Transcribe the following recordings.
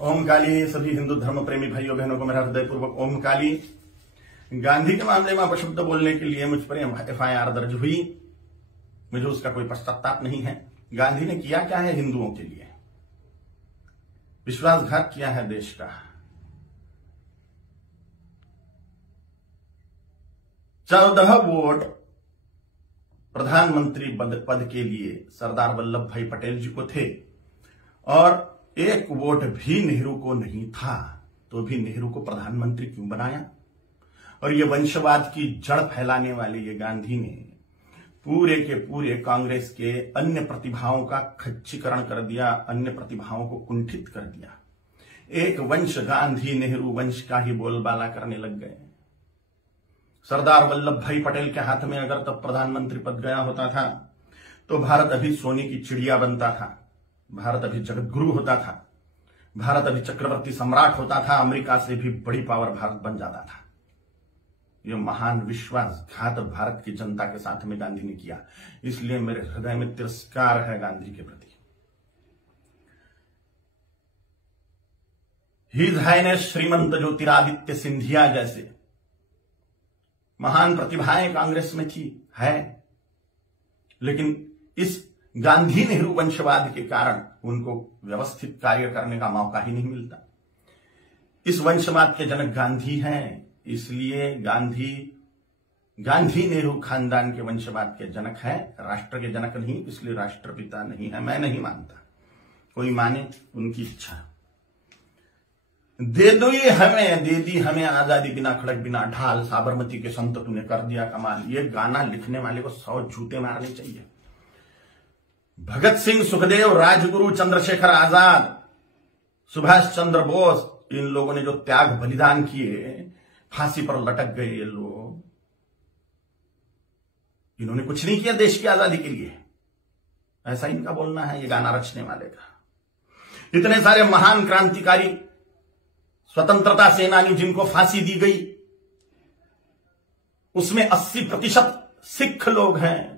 ओम काली। सभी हिंदू धर्म प्रेमी भाइयों बहनों को मेरा हृदयपूर्वक ओम काली। गांधी के मामले में अपशब्द बोलने के लिए मुझ पर FIR दर्ज हुई। मुझे उसका कोई पश्चाताप नहीं है। गांधी ने किया क्या है हिंदुओं के लिए? विश्वासघात किया है देश का। 14 वोट प्रधानमंत्री पद के लिए सरदार वल्लभ भाई पटेल जी को थे और 1 वोट भी नेहरू को नहीं था, तो भी नेहरू को प्रधानमंत्री क्यों बनाया? और ये वंशवाद की जड़ फैलाने वाले ये गांधी ने पूरे के पूरे कांग्रेस के अन्य प्रतिभाओं का खच्चीकरण कर दिया, अन्य प्रतिभाओं को कुंठित कर दिया। एक वंश गांधी नेहरू वंश का ही बोलबाला करने लग गए। सरदार वल्लभ भाई पटेल के हाथ में अगर तब प्रधानमंत्री पद गया होता था तो भारत अभी सोने की चिड़िया बनता था, भारत अभी जगत गुरु होता था, भारत अभी चक्रवर्ती सम्राट होता था, अमेरिका से भी बड़ी पावर भारत बन जाता था। यह महान विश्वासघात भारत की जनता के साथ में गांधी ने किया, इसलिए मेरे हृदय में तिरस्कार है गांधी के प्रति। हिज हाइनेस श्रीमंत ज्योतिरादित्य सिंधिया जैसे महान प्रतिभाएं कांग्रेस में थी, है, लेकिन इस गांधी नेहरू वंशवाद के कारण उनको व्यवस्थित कार्य करने का मौका ही नहीं मिलता। इस वंशवाद के जनक गांधी हैं, इसलिए गांधी नेहरू खानदान के वंशवाद के जनक हैं, राष्ट्र के जनक नहीं, इसलिए राष्ट्रपिता नहीं है। मैं नहीं मानता, कोई माने उनकी इच्छा। दे दो ये हमें, दे दी हमें आजादी, बिना खड़क बिना ढाल, साबरमती के संत तूने कर दिया कमाल। ये गाना लिखने वाले को 100 जूते मारने चाहिए। भगत सिंह, सुखदेव, राजगुरु, चंद्रशेखर आजाद, सुभाष चंद्र बोस, इन लोगों ने जो त्याग बलिदान किए, फांसी पर लटक गए ये लोग, इन्होंने कुछ नहीं किया देश की आजादी के लिए, ऐसा इनका बोलना है ये गाना रचने वाले का। इतने सारे महान क्रांतिकारी, स्वतंत्रता सेनानी जिनको फांसी दी गई, उसमें 80% सिख लोग हैं,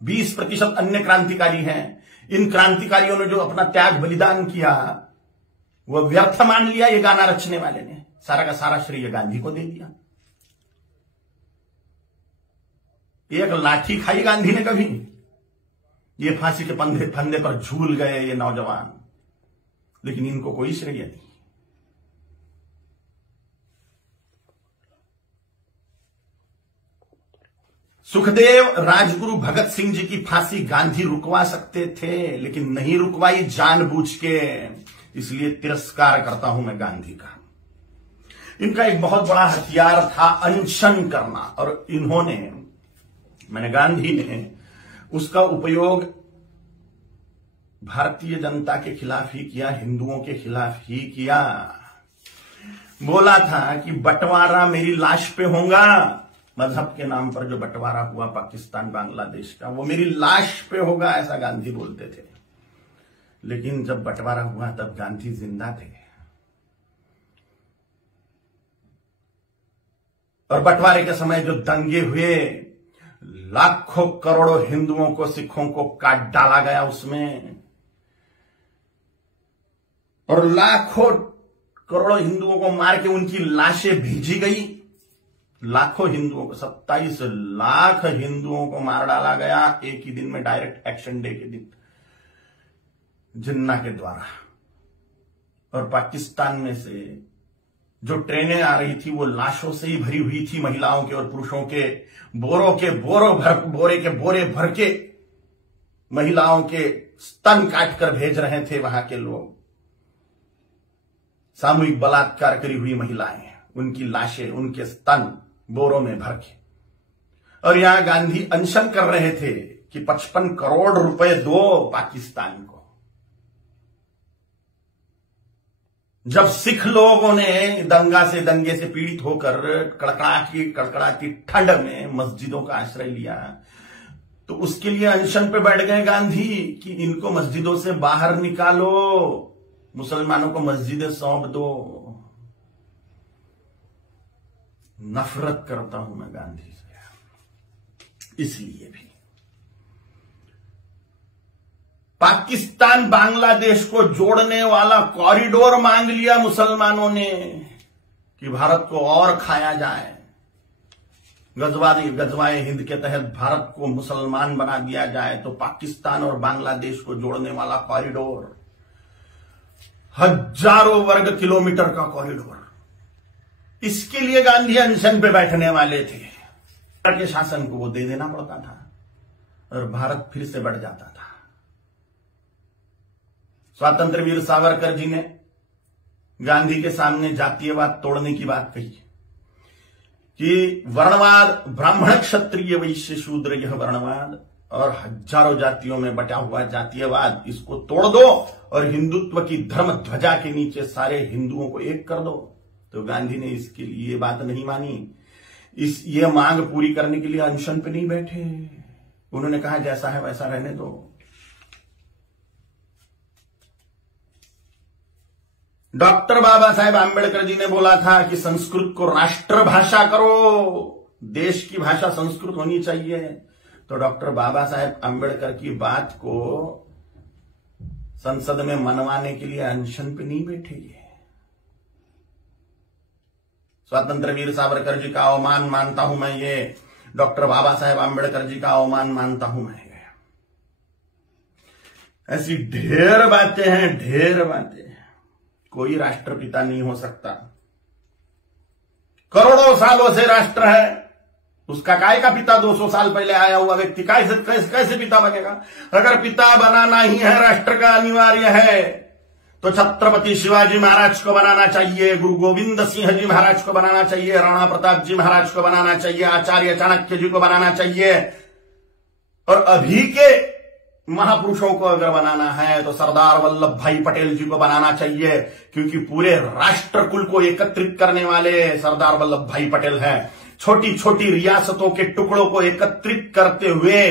20% अन्य क्रांतिकारी हैं। इन क्रांतिकारियों ने जो अपना त्याग बलिदान किया वो व्यर्थ मान लिया ये गाना रचने वाले ने, सारा का सारा श्रेय गांधी को दे दिया। एक लाठी खाई गांधी ने कभी? ये फांसी के फंदे पर झूल गए ये नौजवान, लेकिन इनको कोई श्रेय नहीं। सुखदेव, राजगुरु, भगत सिंह जी की फांसी गांधी रुकवा सकते थे, लेकिन नहीं रुकवाई जानबूझ के, इसलिए तिरस्कार करता हूं मैं गांधी का। इनका एक बहुत बड़ा हथियार था अनशन करना, और इन्होंने, गांधी ने उसका उपयोग भारतीय जनता के खिलाफ ही किया, हिंदुओं के खिलाफ ही किया। बोला था कि बंटवारा मेरी लाश पे होगा, मजहब के नाम पर जो बंटवारा हुआ पाकिस्तान बांग्लादेश का, वो मेरी लाश पे होगा, ऐसा गांधी बोलते थे। लेकिन जब बंटवारा हुआ तब गांधी जिंदा थे, और बंटवारे के समय जो दंगे हुए, लाखों करोड़ों हिंदुओं को, सिखों को काट डाला गया उसमें, और लाखों करोड़ों हिंदुओं को मार के उनकी लाशें भेजी गई। लाखों हिंदुओं को, 27 लाख हिंदुओं को मार डाला गया एक ही दिन में, डायरेक्ट एक्शन डे के दिन, जिन्ना के द्वारा। और पाकिस्तान में से जो ट्रेनें आ रही थी वो लाशों से ही भरी हुई थी, महिलाओं के और पुरुषों के, बोरे के बोरे भर के महिलाओं के स्तन काटकर भेज रहे थे वहां के लोग। सामूहिक बलात्कार करी हुई महिलाएं, उनकी लाशें, उनके स्तन बोरों में भर के। और यहां गांधी अनशन कर रहे थे कि 55 करोड़ रुपए दो पाकिस्तान को। जब सिख लोगों ने दंगे से पीड़ित होकर कड़कड़ाती ठंड में मस्जिदों का आश्रय लिया, तो उसके लिए अनशन पे बैठ गए गांधी कि इनको मस्जिदों से बाहर निकालो, मुसलमानों को मस्जिदें सौंप दो। नफरत करता हूं मैं गांधी से, इसलिए भी पाकिस्तान बांग्लादेश को जोड़ने वाला कॉरिडोर मांग लिया मुसलमानों ने कि भारत को और खाया जाए। गजवाए हिंद के तहत भारत को मुसलमान बना दिया जाए, तो पाकिस्तान और बांग्लादेश को जोड़ने वाला कॉरिडोर, हजारों वर्ग किलोमीटर का कॉरिडोर, इसके लिए गांधी अनशन पे बैठने वाले थे। के शासन को वो दे देना पड़ता था और भारत फिर से बढ़ जाता था। स्वतंत्र वीर सावरकर जी ने गांधी के सामने जातीयवाद तोड़ने की बात कही कि वर्णवाद, ब्राह्मण क्षत्रिय वैश्य शूद्र यह वर्णवाद और हजारों जातियों में बटा हुआ जातीयवाद, इसको तोड़ दो और हिंदुत्व की धर्म ध्वजा के नीचे सारे हिंदुओं को एक कर दो। तो गांधी ने इसके लिए बात नहीं मानी। ये मांग पूरी करने के लिए अनशन पे नहीं बैठे। उन्होंने कहा जैसा है वैसा रहने दो। डॉक्टर बाबा साहेब आंबेडकर जी ने बोला था कि संस्कृत को राष्ट्रभाषा करो, देश की भाषा संस्कृत होनी चाहिए। तो डॉक्टर बाबा साहेब आंबेडकर की बात को संसद में मनवाने के लिए अनशन पे नहीं बैठे। स्वतंत्र वीर सावरकर जी का अवमान मानता हूं मैं, ये डॉक्टर बाबा साहेब आंबेडकर जी का अवमान मानता हूं मैं। ऐसी ढेर बातें हैं, ढेर बातें। कोई राष्ट्रपिता नहीं हो सकता। करोड़ों सालों से राष्ट्र है, उसका काय का पिता 200 साल पहले आया हुआ व्यक्ति कैसे पिता बनेगा? अगर पिता बनाना ही है, राष्ट्र का अनिवार्य है, तो छत्रपति शिवाजी महाराज को बनाना चाहिए, गुरु गोविंद सिंह जी महाराज को बनाना चाहिए, राणा प्रताप जी महाराज को बनाना चाहिए, आचार्य चाणक्य जी को बनाना चाहिए। और अभी के महापुरुषों को अगर बनाना है तो सरदार वल्लभ भाई पटेल जी को बनाना चाहिए, क्योंकि पूरे राष्ट्र कुल को एकत्रित करने वाले सरदार वल्लभ भाई पटेल हैं। छोटी छोटी रियासतों के टुकड़ों को एकत्रित करते हुए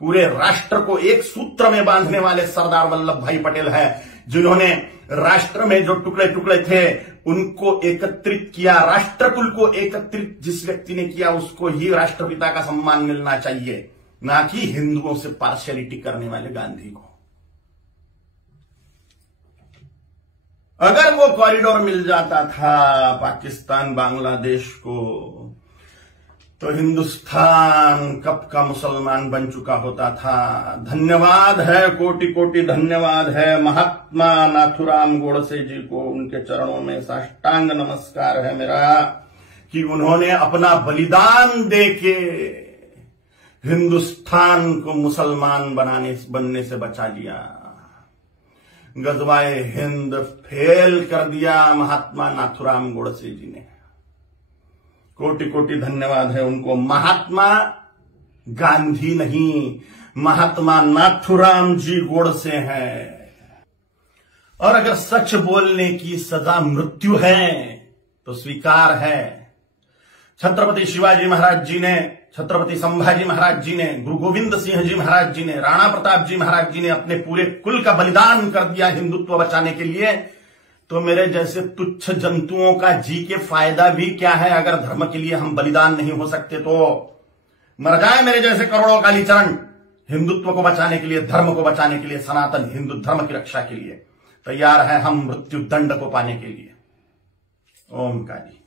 पूरे राष्ट्र को एक सूत्र में बांधने वाले सरदार वल्लभ भाई पटेल हैं, जिन्होंने राष्ट्र में जो टुकड़े टुकड़े थे उनको एकत्रित किया। राष्ट्र कुल को एकत्रित जिस व्यक्ति ने किया उसको ही राष्ट्रपिता का सम्मान मिलना चाहिए, ना कि हिंदुओं से पार्शियलिटी करने वाले गांधी को। अगर वो कॉरिडोर मिल जाता था पाकिस्तान बांग्लादेश को, तो हिंदुस्तान कब का मुसलमान बन चुका होता था। धन्यवाद है, कोटि कोटि धन्यवाद है महात्मा नाथुराम गोडसे जी को, उनके चरणों में साष्टांग नमस्कार है मेरा कि उन्होंने अपना बलिदान देके हिंदुस्तान को मुसलमान बनने से बचा लिया। गजवाए हिंद फेल कर दिया महात्मा नाथुराम गोडसे जी ने। कोटि कोटि धन्यवाद है उनको। महात्मा गांधी नहीं, महात्मा नाथुराम जी गोडसे हैं। और अगर सच बोलने की सजा मृत्यु है तो स्वीकार है। छत्रपति शिवाजी महाराज जी ने, छत्रपति संभाजी महाराज जी ने, गुरु गोविंद सिंह जी महाराज जी ने, राणा प्रताप जी महाराज जी ने अपने पूरे कुल का बलिदान कर दिया हिंदुत्व बचाने के लिए। तो मेरे जैसे तुच्छ जंतुओं का जी के फायदा भी क्या है? अगर धर्म के लिए हम बलिदान नहीं हो सकते तो मर जाए मेरे जैसे करोड़ों कालीचरण हिंदुत्व को बचाने के लिए, धर्म को बचाने के लिए, सनातन हिंदू धर्म की रक्षा के लिए तैयार है हम मृत्यु दंड को पाने के लिए। ओम काली।